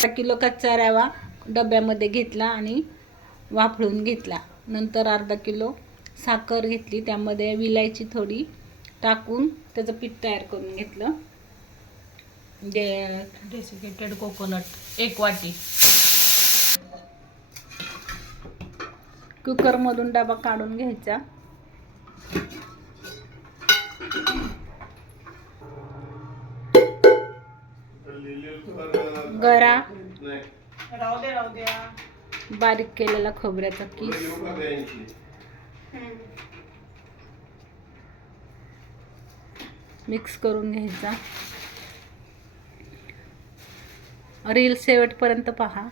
अर्धा किलो कच्चा रवा डब्यामध्ये घेतला आणि वाफळून घेतला. नंतर अर्धा किलो साखर घेतली. त्यामध्ये विलायची थोडी टाकून त्याचं पीठ तयार करून घेतलं. जे डेसिकेटेड कोकोनट एक वाटी. कुकरमधून डबा काढून घ्यायचा. गरा. बारीक केलेला खोबऱ्याचा किस. मिक्स करून घ्यायचा. रील शेवटपर्यंत पहा.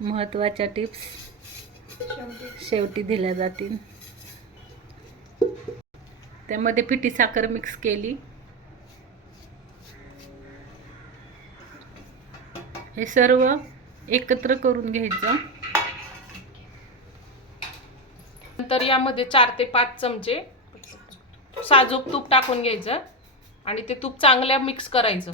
महत्त्वाच्या टिप्स. शेवटी दिल्या जातील. त्यामध्ये पिठी साखर मिक्स केली. हे सर्व एकत्र करून घ्यायचं. नंतर यामध्ये चार ते पाच चमचे साजूक तूप टाकून घ्यायचं आणि ते तूप चांगल्या मिक्स करायचं.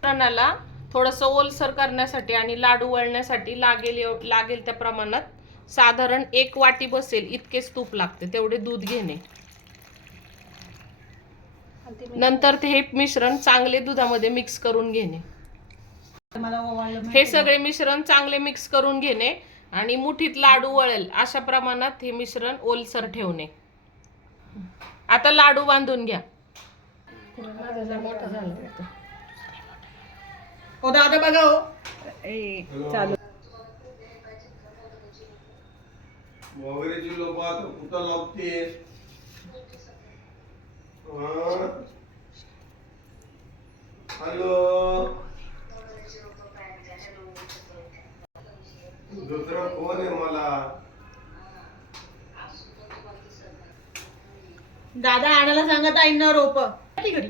प्रणाला थोडंसं ओलसर करण्यासाठी आणि लाडू वळण्यासाठी लागेल एव- लागेल त्या प्रमाणात साधारण एक वाटी बसेल इतकेच तूप लागते तेवढे दूध घेणे. नंतर ते हे मिश्रण चांगले दुधामध्ये मिक्स करून घेणे. हे सगळे मिश्रण चांगले मिक्स करून घेणे आणि मुठीत लाडू वळेल अशा प्रमाणात हे मिश्रण ओलसर ठेवणे. आता लाडू बांधून घ्या. हो दादा बघा हो चालू. लोक आता कुठं लावते दुसरा फोन आहे मला? दादा आणायला सांगत आईंना रोप. की घरी?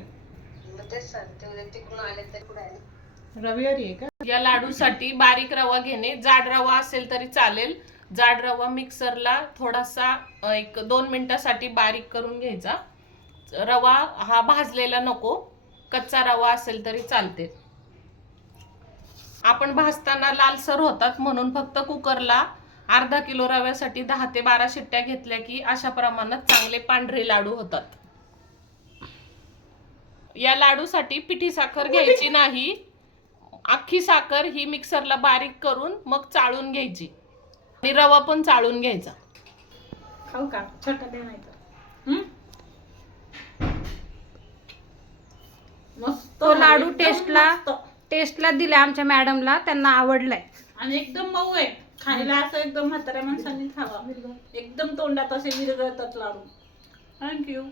रविवारी आहे का? या लाडूसाठी बारीक रवा घेणे जाड रवा असेल तरी चालेल. जाड रवा मिक्सरला थोडासा अ, एक दोन मिनिटासाठी बारीक करून घ्यायचा. रवा हा भाजलेला नको कच्चा रवा असेल तरी चालते. आपण भाजताना लालसर होतात म्हणून फक्त कुकरला अर्धा किलो रव्यासाठी दहा ते बारा शिट्ट्या घेतल्या की अशा प्रमाणात चांगले पांढरे लाडू होतात. या लाडूसाठी पिठी साखर घ्यायची नाही. अख्खी साखर ही मिक्सरला बारीक करून मग चाळून घ्यायची. आणि रवा पण चाळून घ्यायचा. खाऊ का? छोटा तो लाडू टेस्टला. टेस्टला दिलं आमच्या मॅडमला त्यांना आवडलंय. आणि एकदम मऊ आहे. खायला असं एकदम म्हाताऱ्या माणसांनी खावा. एकदम तोंडात असे विरगळतात लाडू. थँक्यू